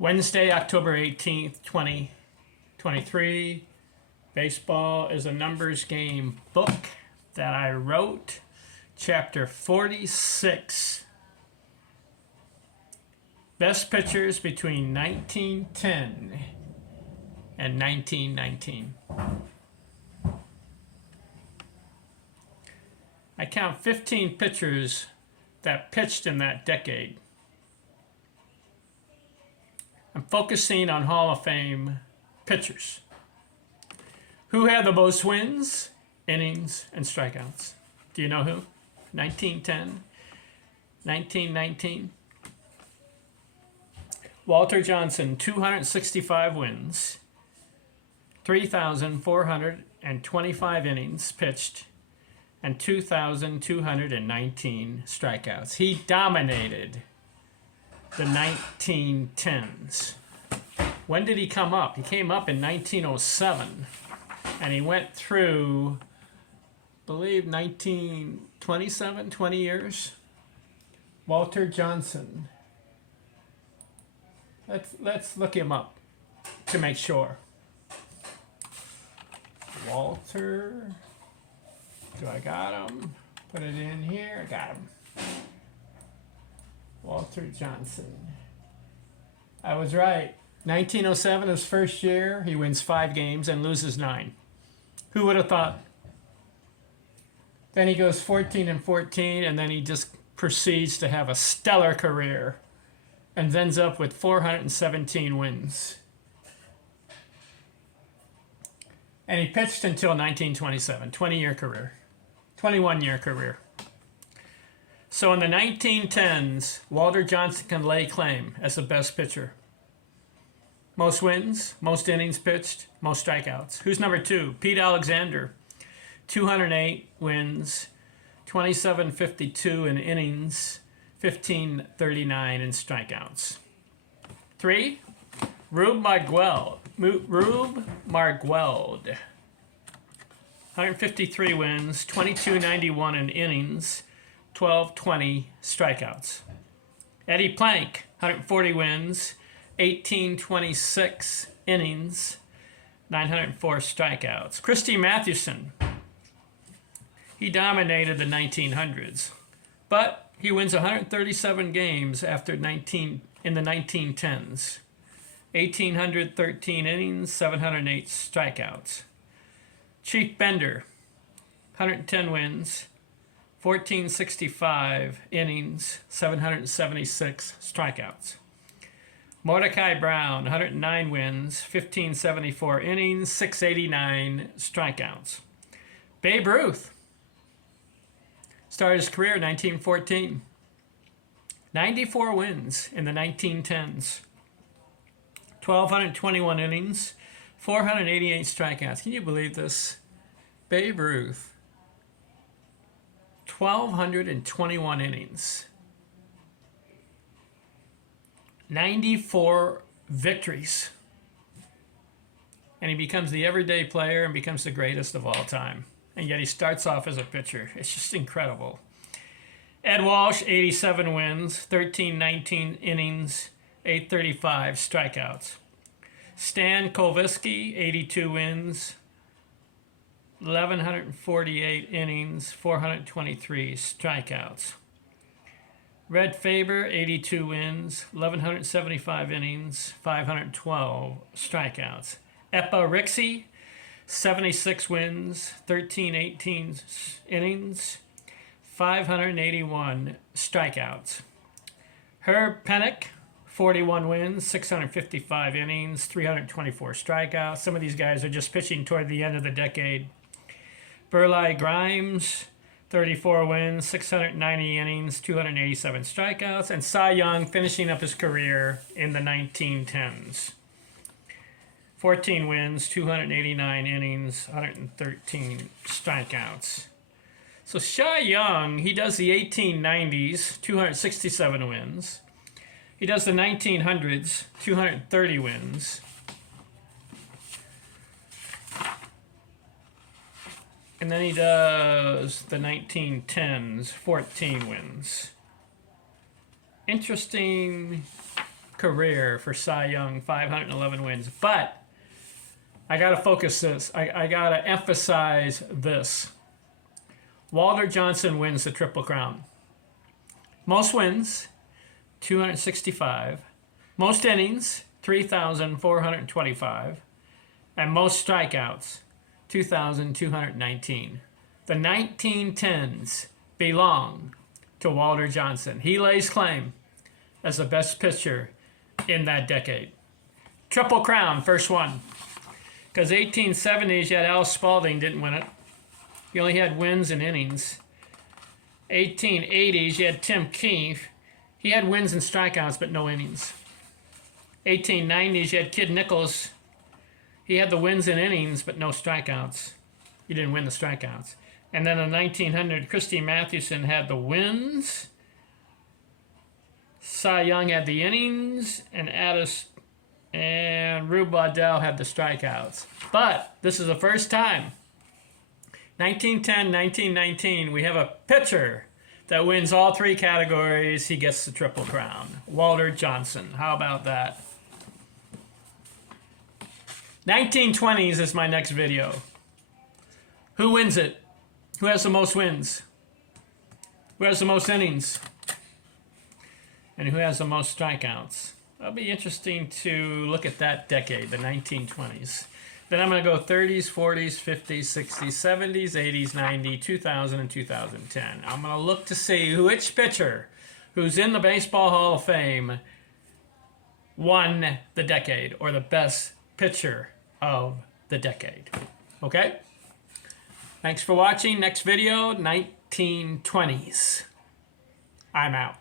Wednesday, October 18th, 2023. Baseball is a numbers game book that I wrote. Chapter 46. Best pitchers between 1910 and 1919. I count 15 pitchers that pitched in that decade. I'm focusing on Hall of Fame pitchers. Who had the most wins, innings, and strikeouts? Do you know who? 1910, 1919. Walter Johnson, 265 wins, 3,425 innings pitched, and 2,219 strikeouts. He dominated the 1910s. When did he come up? He came up in 1907, and he went through, I believe, 1927, 20 years. Walter Johnson. Let's look him up to make sure. Walter, do I got him? Put it in here, I got him. Walter Johnson. I was right. 1907, his first year, he wins 5 games and loses 9. Who would have thought? Then he goes 14-14, and then he just proceeds to have a stellar career and ends up with 417 wins. And he pitched until 1927, 20-year career, 21-year career. So in the 1910s, Walter Johnson can lay claim as the best pitcher. Most wins, most innings pitched, most strikeouts. Who's number 2? Pete Alexander, 208 wins, 2752 in innings, 1539 in strikeouts. 3, Rube Margweld, 153 wins, 2291 in innings, 1220 strikeouts. Eddie Plank, 140 wins, 1826 innings, 904 strikeouts. Christy Mathewson, he dominated the 1900s, but he wins 137 games in the 1910s. 1,813 innings, 708 strikeouts. Chief Bender, 110 wins, 1,465 innings, 776 strikeouts. Mordecai Brown, 109 wins, 1,574 innings, 689 strikeouts. Babe Ruth started his career in 1914. 94 wins in the 1910s. 1,221 innings, 488 strikeouts. Can you believe this? Babe Ruth, 1,221 innings, 94 victories, and he becomes the everyday player and becomes the greatest of all time. And yet he starts off as a pitcher. It's just incredible. Ed Walsh, 87 wins, 1,319 innings, 835 strikeouts. Stan Kovitsky, 82 wins, 1,148 innings, 423 strikeouts. Red Faber, 82 wins, 1,175 innings, 512 strikeouts. Epa Rixey, 76 wins, 1,318 innings, 581 strikeouts. Herb Pennock, 41 wins, 655 innings, 324 strikeouts. Some of these guys are just pitching toward the end of the decade. Burleigh Grimes, 34 wins, 690 innings, 287 strikeouts. And Cy Young finishing up his career in the 1910s. 14 wins, 289 innings, 113 strikeouts. So Cy Young, he does the 1890s, 267 wins. He does the 1900s, 230 wins. And then he does the 1910s, 14 wins. Interesting career for Cy Young, 511 wins. But I got to focus this. I got to emphasize this. Walter Johnson wins the Triple Crown. Most wins, 265. Most innings, 3,425. And most strikeouts, 2,219. The 1910s belong to Walter Johnson. He lays claim as the best pitcher in that decade. Triple Crown, first one. Because 1870s, you had Al Spalding, didn't win it. He only had wins and innings. 1880s, you had Tim Keefe. He had wins and strikeouts, but no innings. 1890s, you had Kid Nichols. He had the wins and innings, but no strikeouts. He didn't win the strikeouts. And then in 1900, Christy Mathewson had the wins. Cy Young had the innings, and Rube Waddell had the strikeouts. But this is the first time, 1910, 1919, we have a pitcher that wins all three categories. He gets the Triple Crown. Walter Johnson. How about that? 1920s is my next video. Who wins it? Who has the most wins? Who has the most innings? And who has the most strikeouts? It'll be interesting to look at that decade, the 1920s. Then I'm going to go 30s, 40s, 50s, 60s, 70s, 80s, 90s, 2000, and 2010. I'm going to look to see which pitcher who's in the Baseball Hall of Fame won the decade, or the best pitcher of the decade. Okay? Thanks for watching. Next video, 1920s. I'm out.